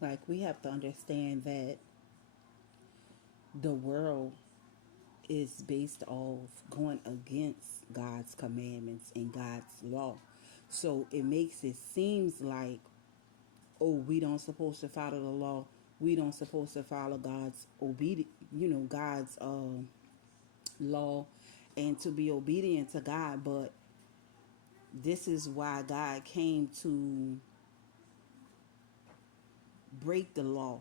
Like, we have to understand that the world is based off going against God's commandments and God's law. So it makes it seems like, oh, we don't supposed to follow the law. We don't supposed to follow God's God's law, and to be obedient to God. But this is why God came to break the law,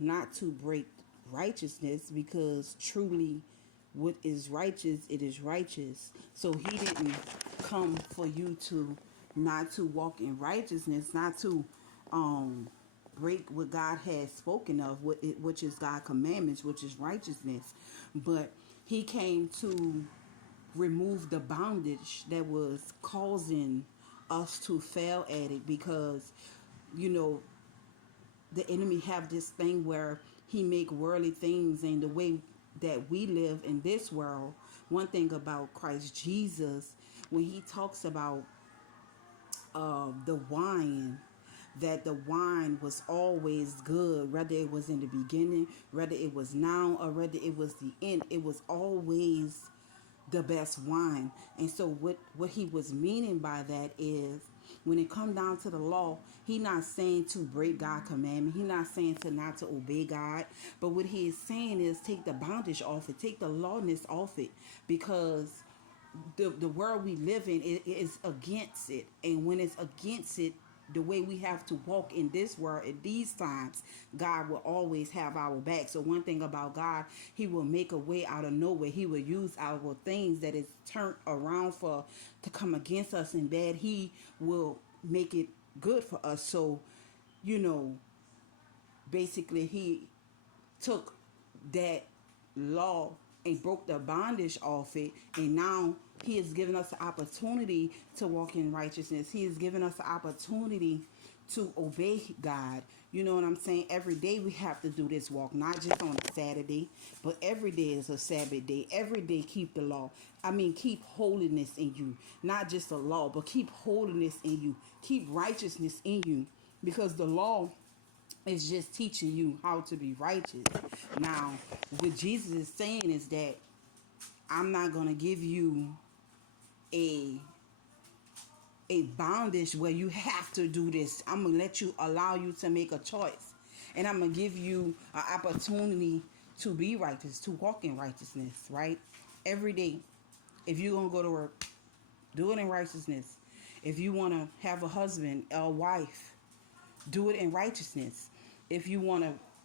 not to break righteousness, because truly what is righteous, it is righteous. So he didn't come for you to not to walk in righteousness, not to break what God has spoken of, which is God's commandments, which is righteousness. But he came to remove the bondage that was causing us to fail at it, because you know the enemy have this thing where he make worldly things, and the way that we live in this world. One thing about Christ Jesus, when he talks about the wine, that the wine was always good, whether it was in the beginning, whether it was now, or whether it was the end, it was always the best wine. And so what he was meaning by that is, when it come down to the law, he not saying to break God's commandment. He not saying to not to obey God. But what he is saying is, take the bondage off it, take the lawness off it, because the world we live in is against it. And when it's against it, the way we have to walk in this world at these times, God will always have our back. So one thing about God, he will make a way out of nowhere. He will use our things that is turned around for to come against us in bad. He will make it good for us. So, you know, basically he took that law and broke the bondage off it, and now he has given us the opportunity to walk in righteousness. He has given us the opportunity to obey God. You know what I'm saying? Every day we have to do this walk, not just on a Saturday, but every day is a Sabbath day. Every day keep the law. I mean, keep holiness in you. Not just the law, but keep holiness in you. Keep righteousness in you, because the law is just teaching you how to be righteous. Now, what Jesus is saying is that I'm not going to give you a bondage where you have to do this. I'm going to allow you to make a choice. And I'm going to give you an opportunity to be righteous, to walk in righteousness, right? Every day. If you're going to go to work, do it in righteousness. If you want to have a husband, a wife, do it in righteousness. If you want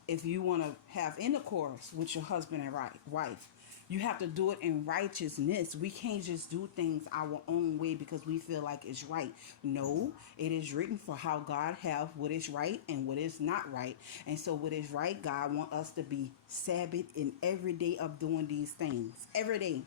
to have intercourse with your husband and wife, you have to do it in righteousness. We can't just do things our own way because we feel like it's right. No, it is written for how God have what is right and what is not right. And so what is right, God want us to be Sabbath in every day of doing these things. Every day.